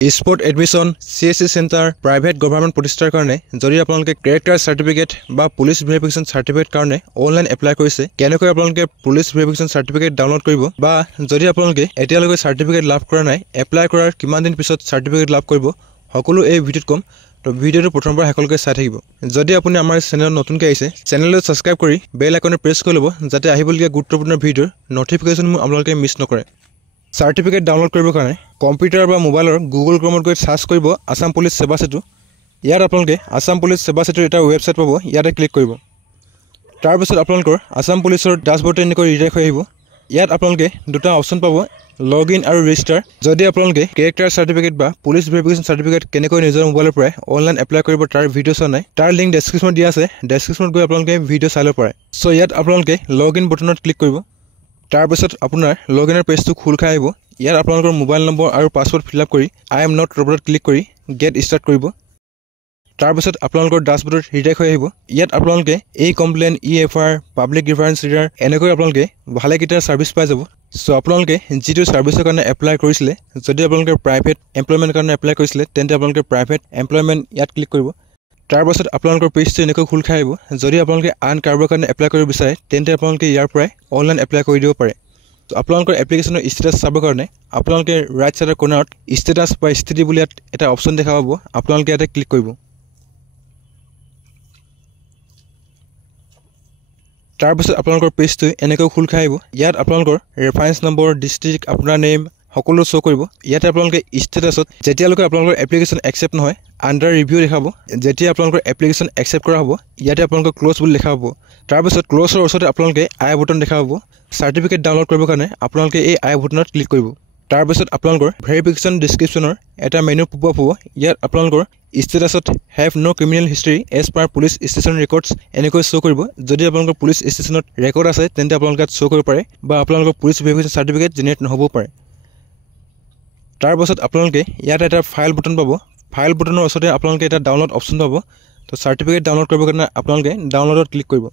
sport admission CSC centre private government প্ৰতিষ্ঠাৰ কাৰণে যদি আপোনালোকে ক্যাৰেক্টাৰ সাৰ্টিফিকেট বা পুলিশ ভেৰিফিকেশন সাৰ্টিফিকেট কাৰণে অনলাইন এপ্লাই কৰিছে কেনেকৈ আপোনালোকে পুলিশ ভেৰিফিকেশন সাৰ্টিফিকেট ডাউনলোড কৰিব বা যদি আপোনালোকে এতিয়ালৈকে সাৰ্টিফিকেট লাভ কৰা নাই এপ্লাই কৰাৰ কিমান দিন পিছত সাৰ্টিফিকেট লাভ কৰিব সকলো এই ভিডিঅ'ত কম তো ভিডিঅ'টো প্ৰথমবাৰ সকলোকে চাই থাকিব যদি আপুনি আমাৰ চেনেলত নতুনকৈ আহিছে চেনেলটো সাবস্ক্ৰাইব কৰি বেল আইকনে প্ৰেছ কৰি ল'ব যাতে আহিবলগীয়া গুৰুত্বপূৰ্ণ ভিডিঅ'ৰ নটিফিকেশন আপোনালোকে মিছ নকৰে সাৰ্টিফিকেট ডাউনলোড কৰিবৰ কাৰণে কম্পিউটাৰ বা মোবাইলৰ গুগল ক্ৰমত গৈ সাৰ্চ কৰিব আসাম পুলিচ সেৱা সেতু ইয়াত আপোনালোকে আসাম পুলিচ সেৱা সেতুৰ এটা ৱেবছাইট পাব ইয়াতে ক্লিক কৰিব তাৰ পিছত আপোনালোকৰ আসাম পুলিচৰ ড্যাশবৰ্ডত এনেকৈ ৰিডাইৰেক্ট হৈ আহিব ইয়াত আপোনালোকে দুটা অপচন পাব লগইন আৰু ৰেজিষ্টাৰ যদি আপোনালোকে ক্যাৰেক্টাৰ সাৰ্টিফিকেট বা পুলিচ ভেৰিফিকেশন সাৰ্টিফিকেট কেনেকৈ নিজৰ মোবাইলৰ পৰা অনলাইন এপ্লাই কৰিব তাৰ ভিডিঅ' চোৱা নাই তাৰ লিংক ডেসক্ৰিপচনত দিয়া আছে ডেসক্ৰিপচনত গৈ আপোনালোকে ভিডিঅ' চাই ল'ব পাৰে সো ইয়াত আপোনালোকে লগইন বটনত ক্লিক কৰিব তাৰ পিছত আপোনাৰ লগইনৰ পেজটো খোল খাই আহিব ইয়াত আপোনালোকৰ মোবাইল নম্বৰ আৰু পাছৱৰ্ড ফিল আপ কৰি আই এম নট ৰবটত ক্লিক কৰি গেট ষ্টাৰ্ট কৰিব তাৰ পিছত আপোনালোকৰ ড্যাশবৰ্ডত ৰিডাইৰেক্ট হৈ আহিব ইয়াত আপোনালোকে এই কমপ্লেইন EFR পাব্লিক ৰিফাৰেন্স ৰিডাৰ এনেকৈ আপোনালোকে ভালেকেইটা সাৰ্ভিস পাই যাব সো আপোনালোকে যিটো সাৰ্ভিসৰ কাৰণে এপ্লাই কৰিছিলে যদি আপোনালোকে প্ৰাইভেট এমপ্লয়মেন্ট কাৰণে এপ্লাই কৰিছিলে তেন্তে আপোনালোকে প্ৰাইভেট এমপ্লয়মেন্ট ইয়াত ক্লিক কৰিব তাৰ পাছত আপোনালোকৰ পেজটো এনেকৈ খোল খাই আহিব যদি আপোনালোকে আন কাৰোবাৰ কাৰণে এপ্লাই কৰিব বিচাৰে তেন্তে আপোনালোকে ইয়াৰ পৰা অনলাইন এপ্লাই কৰি দিব পাৰে তো আপোনালোকৰ এপ্লিকেশনৰ ষ্টেটাস চাবৰ কাৰণে আপোনালোকে ৰাইট সাইডৰ কৰ্নাৰত ষ্টেটাস বা স্থিতি বুলি এটা অপচন দেখা পাব আপোনালোকে ইয়াতে ক্লিক কৰিব তাৰ পিছত আপোনালোকৰ পেজটো এনেকৈ খোল খাই আহিব ইয়াত আপোনালোকৰ ৰেফাৰেন্স নম্বৰ ডিস্ট্ৰিক্ট আপোনাৰ নেম সকলো শো কৰিব ইয়াতে আপোনালোকে ষ্টেটাসত যেতিয়ালৈকে আপোনালোকৰ এপ্লিকেশন একসেপ্ট নহয় আন্ডাৰ ৰিভিউ দেখাব যেতিয়া আপোনালোকৰ এপ্লিকেশন একসেপ্ট কৰা হ'ব ইয়াতে আপোনালোকৰ ক্লোজ বুলি লেখা হ'ব তাৰ পিছত ক্লোজৰ ওচৰতে আপোনালোকে আই বটন দেখা পাব সাৰ্টিফিকেট ডাউনলোড কৰিবৰ কাৰণে আপোনালোকে এই আই বটনত ক্লিক কৰিব তাৰ পিছত আপোনালোকৰ ভেৰিফিকেশন ডেসক্ৰিপচনৰ এটা মেনু পপআপ হ'ব ইয়াত আপোনালোকৰ ষ্টেটাসত have no criminal history as per police station records এনেকৈ শো কৰিব যদি আপোনালোকৰ পুলিচ ষ্টেচনত ৰেকৰ্ড আছে তেন্তে আপোনালোকে শো কৰিব পাৰে বা আপোনালোকৰ পুলিচ ভেৰিফিকেশন সাৰ্টিফিকেট জেনেৰেট নহ'ব পাৰে তাৰ পাছত আপোনালোকে ইয়াত এটা ফাইল বটন পাব ফাইল বটনৰ ওচৰতে আপোনালোকে এটা ডাউনলোড অপচন পাব তো সাৰ্টিফিকেট ডাউনলোড কৰিবৰ কাৰণে আপোনালোকে ডাউনলোডত ক্লিক কৰিব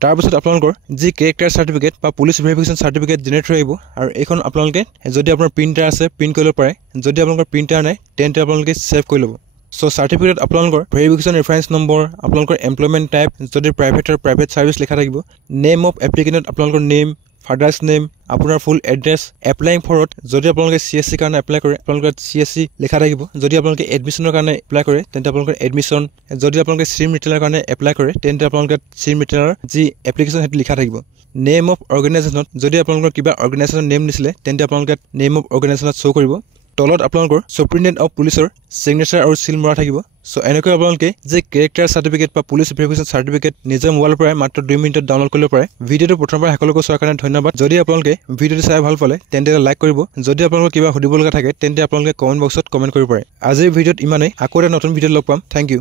তাৰ পিছত আপোনালোকৰ যি ক্যাৰেক্টাৰ সাৰ্টিফিকেট বা পুলিচ ভেৰিফিকেশন সাৰ্টিফিকেট জেনেৰেট হৈ আহিব আৰু এইখন আপোনালোকে যদি আপোনাৰ প্ৰিন্টাৰ আছে প্ৰিন্ট কৰিব পাৰে যদি আপোনালোকৰ প্ৰিন্টাৰ নাই তেন্তে আপোনালোকে সেভ কৰি ল'ব সো সাৰ্টিফিকেট আপোনালোকৰ ভেৰিফিকেশন ৰেফাৰেন্স নম্বৰ আপোনালোকৰ এমপ্লয়মেন্ট টাইপ যদি প্ৰাইভেট সাৰ্ভিস লিখা থাকিব নেম অফ এপ্লিকেন্ট আপোনালোকৰ নেম ফাদাৰ্স নেম আপোনাৰ ফুল এড্ৰেছ এপ্লাইং ফৰত যদি আপোনালোকে CSC কাৰণে এপ্লাই কৰে আপোনালোকৰ CSC লিখা থাকিব যদি আপোনালোকে এডমিশনৰ কাৰণে এপ্লাই কৰে তেন্তে আপোনালোকৰ এডমিশন যদি আপোনালোকে সিম ৰিটেইলাৰ কাৰণে এপ্লাই কৰে তেন্তে আপোনালোকে সিম ৰিটেইলাৰ যি এপ্লিকেশন হেতু লিখা থাকিব নেম অফ অৰ্গেনাইজেশ্যনত যদি আপোনালোকৰ কিবা অৰ্গেনাইজেশ্যনৰ নেম দিছিলে তেন্তে আপোনালোকে নেম অফ অৰ্গেনাইজেশ্যনত শো কৰিব তলত আপোনালোকৰ সুপ্ৰিটেণ্ডেণ্ট অফ পুলিচৰ সিগনেচাৰ আৰু সিল মৰা থাকিব সো এনেকৈ আপোনালোকে যে ক্যাৰেক্টাৰ সাৰ্টিফিকেট বা পুলিচ ভেৰিফিকেশন সাৰ্টিফিকেট নিজৰ মোবাইলৰ পৰা মাত্ৰ 2 মিনিটত ডাউনলোড কৰিব পাৰে ভিডিঅ'টো প্ৰথমবাৰ সকলোকে চোৱাৰ কাৰণে ধন্যবাদ যদি আপোনালোকে ভিডিঅ'টো চাই ভাল পালে তেন্তে লাইক কৰিব যদি আপোনালোকৰ কিবা সুধিব লগা থাকে তেন্তে আপোনালোকে কমেন্ট বক্সত কমেন্ট কৰিব পাৰে আজিৰ ভিডিঅ'ত ইমানেই আকৌ এটা নতুন ভিডিঅ'ত লগ পাম থ্যাংক ইউ